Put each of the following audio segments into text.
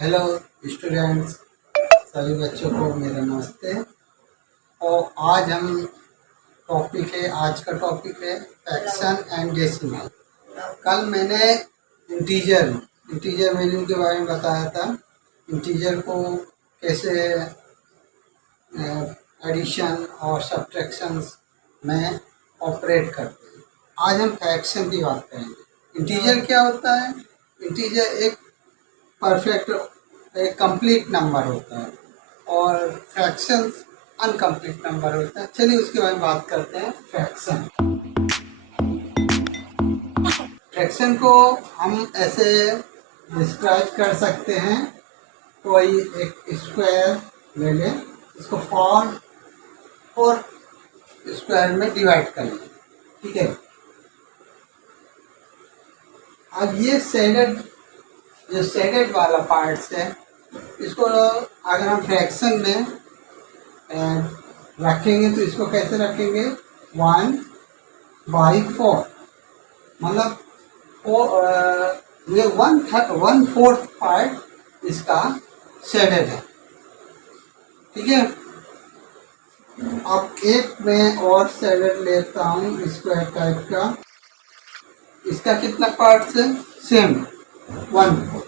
Hello students, सभी बच्चों को मेरा नमस्ते। और आज का टॉपिक है फ्रैक्शन एंड डेसिमल। कल मैंने इंटीजर वैल्यू के बारे में बताया था। इंटीजर को कैसे एडिशन और सब्ट्रैक्शंस में ऑपरेट करते हैं। आज हम फ्रैक्शन की बात करेंगे। इंटीजर क्या होता है? इंटीजर एक परफेक्ट एक कंप्लीट नंबर होता है और फ्रैक्शंस अनकम्प्लीट नंबर होता है। चलिए उसके बारे में बात करते हैं। फ्रैक्शन को हम ऐसे डिस्क्राइब कर सकते हैं। कोई एक स्क्वायर ले लें, इसको 4 स्क्वायर में डिवाइड कर लें, ठीक है। अब ये शेडेड वाला पार्ट्स है, इसको अगर हम फ्रैक्शन में रखेंगे तो इसको कैसे रखेंगे? 1/4, मतलब ये 1/4 पार्ट इसका शेडेड है, ठीक है। अब एक मैं और शेडेड लेता हूँ स्क्वायर टाइप का। इसका कितना पार्ट्स है? सेम 1/4।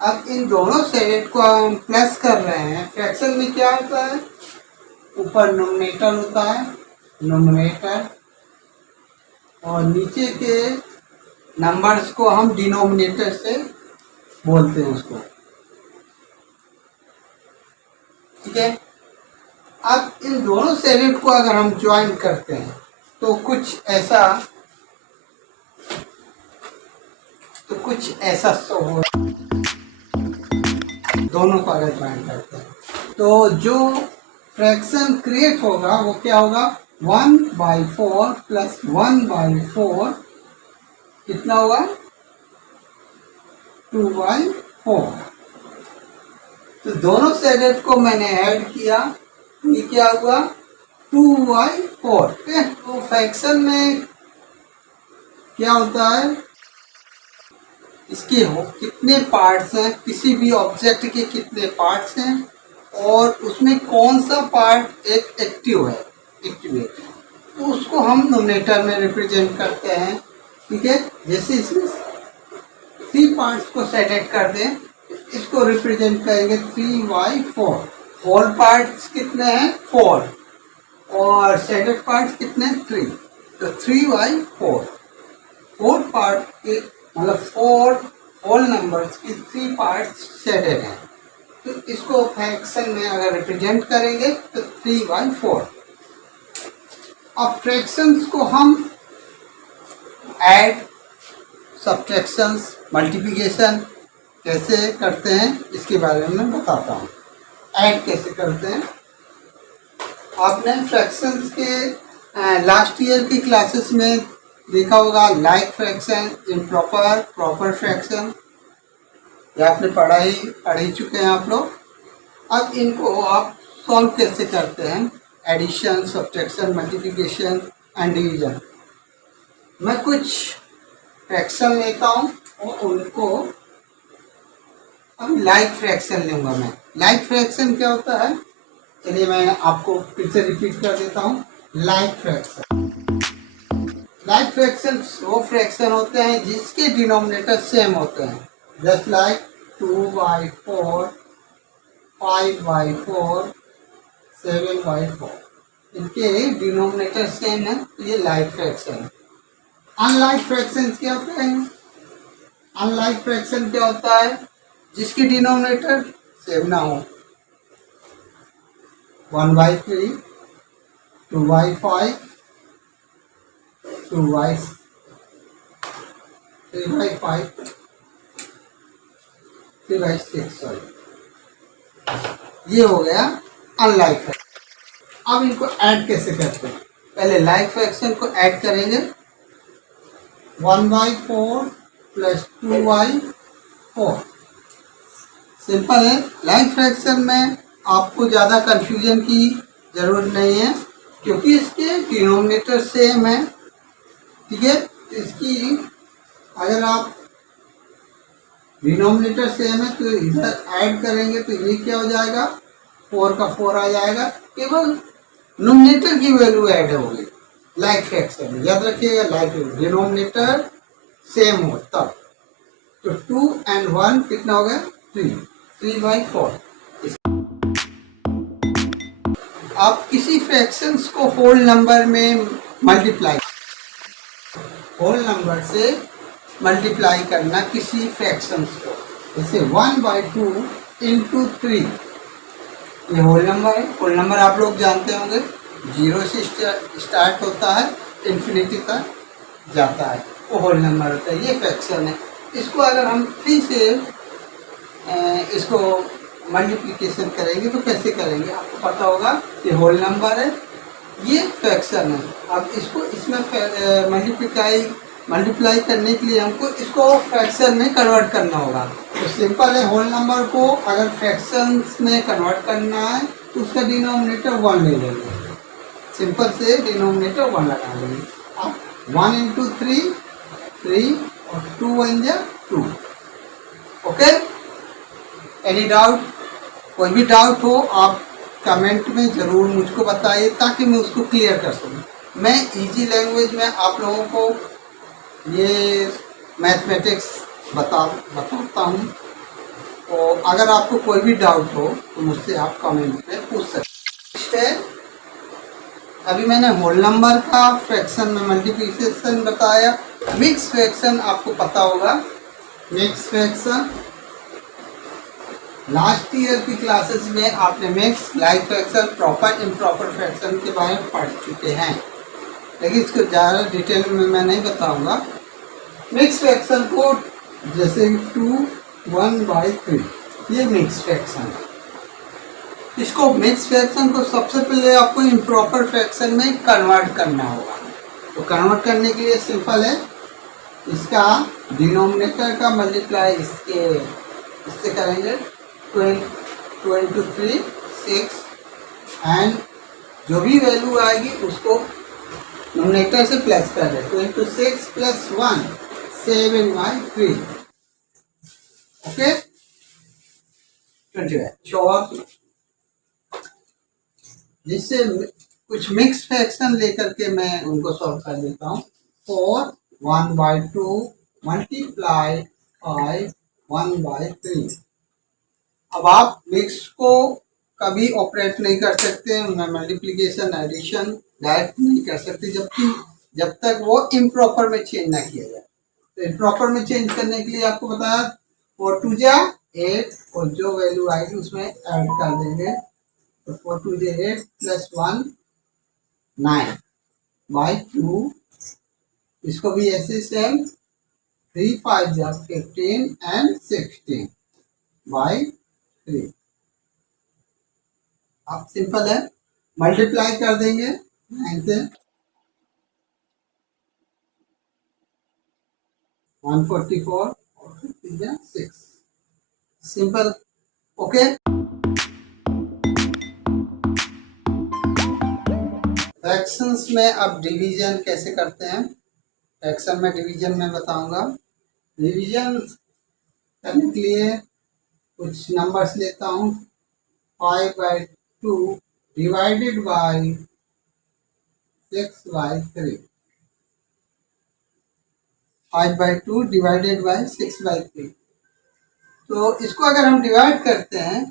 अब इन दोनों शेडेड को हम प्लस कर रहे हैं। फ्रैक्शन में क्या होता है? ऊपर नोमिनेटर होता है, नोमिनेटर, और नीचे के नंबर्स को हम डिनोमिनेटर से बोलते हैं उसको, ठीक है। अब इन दोनों शेडेड को अगर हम ज्वाइन करते हैं तो कुछ ऐसा शो हो। दोनों को अगर ज्वाइन करते हैं तो जो फ्रैक्शन क्रिएट होगा वो क्या होगा? 1/4 प्लस 1/4 कितना होगा? 2/4। तो दोनों शेडेड को मैंने ऐड किया, ये क्या हुआ? 2/4। तो फ्रैक्शन में क्या होता है? इसके कितने पार्ट्स हैं, किसी भी ऑब्जेक्ट के कितने पार्ट्स हैं और उसमें कौन सा पार्ट एक एक्टिवेट है, तो उसको हम नोमिनेटर में रिप्रेजेंट करते हैं, ठीक है। जैसे इसमें 3 पार्ट्स को शेडेड कर दें, इसको रिप्रेजेंट करेंगे 3/4। होल पार्ट्स कितने हैं? 4 और शेडेड पार्ट्स कितने हैं? 3। तो 3/4 4 पार्ट के मतलब 4 होल नंबर्स की 3 पार्ट्स शेडेड हैं। तो इसको फ्रैक्शन में अगर रिप्रेजेंट करेंगे तो 3/4। अब फ्रैक्शंस को हम ऐड, सब्ट्रैक्शंस, मल्टीप्लिकेशन कैसे करते हैं इसके बारे में मैं बताता हूँ। ऐड कैसे करते हैं? आपने फ्रैक्शंस के लास्ट ईयर की क्लासेस में देखा होगा, like fraction, improper, proper fraction, ये आपने पढ़ ही चुके हैं आप लोग। अब इनको आप सॉल्व कैसे करते हैं? Addition, subtraction, multiplication and division. मैं कुछ फ्रैक्शन लेता हूँ और उनको अब लाइक फ्रैक्शन लूँगा मैं। लाइक फ्रैक्शन क्या होता है? चलिए मैं आपको फिर से रिपीट कर देता हूँ। लाइक फ्रैक्शन वो फ्रैक्शन होते हैं जिसके डिनोमिनेटर सेम होते हैं, जस्ट लाइक 2/4, 5/4, 7/4। इनके डिनोमिनेटर सेम है, ये लाइक फ्रैक्शन। अनलाइक फ्रैक्शन क्या होते हैं? अनलाइक फ्रैक्शन क्या होता है? जिसकी डिनोमिनेटर सेम ना हो। 1/3, 2/5, 3/5, फिर 6, सॉरी, ये हो गया अनलाइक फ्रैक्शन। अब इनको ऐड कैसे करते हैं? पहले लाइक फ्रैक्शन को ऐड करेंगे। 1/4 प्लस 2/4, सिंपल है। लाइक फ्रैक्शन में आपको ज़्यादा कंफ्यूजन की जरूरत नहीं है क्योंकि इसके डिनोमिनेटर सेम है, ठीक है। इसकी अगर आप डिनोमिनेटर सेम है तो इधर ऐड करेंगे तो ये क्या हो जाएगा, 4 का 4 आ जाएगा। केवल नोमिनेटर की वैल्यू ऐड होगी लाइक फ्रैक्शन में, याद रखिएगा लाइक डिनोमिनेटर सेम हो तब। तो 2 and 1 कितना हो गया 3, 3/4। आप किसी फ्रैक्शंस को होल नंबर में मल्टीप्लाई, होल नंबर से मल्टीप्लाई करना किसी फ्रैक्शंस को, जैसे 1/2 into 3, ये होल नंबर है। होल नंबर आप लोग जानते होंगे 0 से स्टार्ट होता है इन्फिनिटी तक जाता है, वो होल नंबर होता है। ये फ्रैक्शन है। इसको अगर हम 3 से इसको मल्टीप्लिकेशन करेंगे तो कैसे करेंगे, आपको पता होगा ये होल नंबर है, ये फ्रैक्शन है। अब इसको इसमें मल्टीप्लाई करने के लिए हमको इसको फ्रैक्शन में कन्वर्ट करना होगा। तो सिंपल है, होल नंबर को अगर फ्रैक्शंस में कन्वर्ट करना है तो उसका डिनोमिनेटर 1 ले लेंगे। सिंपल से डिनोमिनेटर 1 लगा लेंगे। अब 1 into 3 3 और 2 1 जा 2। Okay, any doubt? कोई भी डाउट हो आप कमेंट में ज़रूर मुझको बताइए ताकि मैं उसको क्लियर कर सकूँ। मैं इजी लैंग्वेज में आप लोगों को ये मैथमेटिक्स बताता हूँ। और अगर आपको कोई भी डाउट हो तो मुझसे आप कमेंट में पूछ सकते हैं। अभी मैंने होल नंबर का फ्रैक्शन में मल्टीप्लिकेशन बताया। मिक्स फ्रैक्शन आपको पता होगा, मिक्स फ्रैक्शन लास्ट ईयर की क्लासेस में आपने mix, like fraction, proper improper fraction के बारे में पढ़ चुके हैं, लेकिन इसको ज़्यादा डिटेल में मैं नहीं बताऊंगा। मिक्स फ्रैक्शन को जैसे 2 1/3, ये मिक्स फ्रैक्शन है। इसको मिक्स फ्रैक्शन को सबसे पहले आपको इम्प्रॉपर फ्रैक्शन में कन्वर्ट करना होगा। तो कन्वर्ट करने के लिए सिंपल है, इसका डिनोमिनेटर का मल्टीप्लाई इससे करेंगे 2 into 3 6, एंड जो भी वैल्यू आएगी उसको नोमिनेटर से प्लस कर दें। 2 into 6 + 1 7/3। Okay, 20 short. जिससे कुछ मिक्स फ्रैक्शन लेकर के मैं उनको सॉल्व कर देता हूँ। 4 1/2 मल्टीप्लाई 5 1/3। अब आप मिक्स को कभी ऑपरेट नहीं कर सकते, मल्टीप्लिकेशन एडिशन डायरेक्ट नहीं कर सकते जब तक वो इम्प्रॉपर में चेंज ना किया जाए। तो इम्प्रॉपर में चेंज करने के लिए आपको बताया 4 2 जा 8, और जो वैल्यू आएगी उसमें ऐड कर देंगे। तो 4 2 जा 8 + 1 9/2। इसको भी ऐसे सेम 3 5 जा 15 and 16/3। अब सिंपल है, मल्टीप्लाई कर देंगे 9 से 144 और 6। सिंपल। ओके, फ्रैक्शंस में अब डिवीजन कैसे करते हैं, फ्रैक्शन में डिवीजन में बताऊंगा। डिवीजन करने के लिए कुछ नंबर्स लेता हूँ। 5/2 डिवाइडेड बाय 6/3। 5/2 divided by 6/3। तो इसको अगर हम डिवाइड करते हैं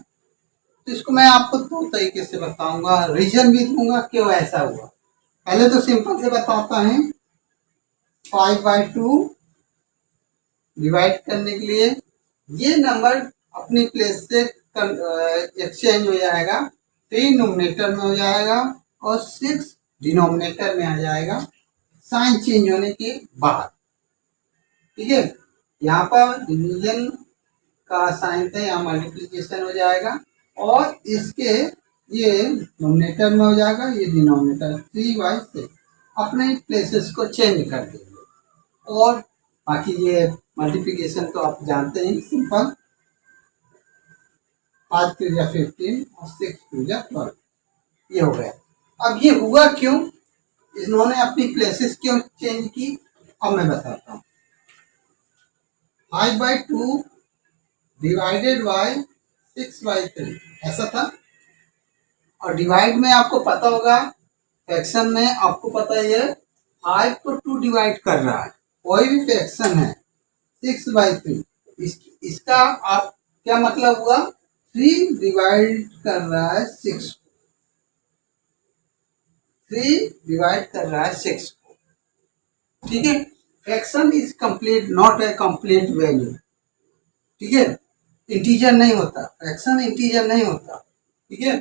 तो इसको मैं आपको 2 तरीके से बताऊंगा, रीजन भी दूंगा क्यों ऐसा हुआ। पहले तो सिंपल से बताता है, 5/2 डिवाइड करने के लिए ये नंबर अपनी प्लेस से एक्सचेंज हो जाएगा। 3 नोमिनेटर में हो जाएगा और 6 डिनोमिनेटर में आ जाएगा, साइन चेंज होने के बाद। ठीक है, यहाँ पर डिवीजन का साइन था, यहाँ मल्टीप्लिकेशन हो जाएगा और इसके ये नोमिनेटर में हो जाएगा, ये डिनोमिनेटर 3/6। अपने प्लेसेस को चेंज कर देंगे और बाकी ये मल्टीप्लिकेशन तो आप जानते हैं, सिंपल 5 3 या 15 और 6 2 या 12, ये हो गया। अब ये हुआ क्यों, इन्होंने अपनी प्लेसेस क्यों चेंज की, अब मैं बताता हूँ। 5/2 डिवाइडेड बाय 6/3 ऐसा था। और डिवाइड में आपको पता होगा, फ्रैक्शन में आपको पता ही है 5 को 2 डिवाइड कर रहा है, कोई भी फ्रैक्शन है 6/3, इसका आप क्या मतलब हुआ, 3 डिवाइड कर रहा है 6 को, 3 डिवाइड कर रहा है 6 को, ठीक है। Fraction is complete, not a complete value, ठीक है। इंटीजर नहीं होता, फ्रैक्शन इंटीजर नहीं होता, ठीक है।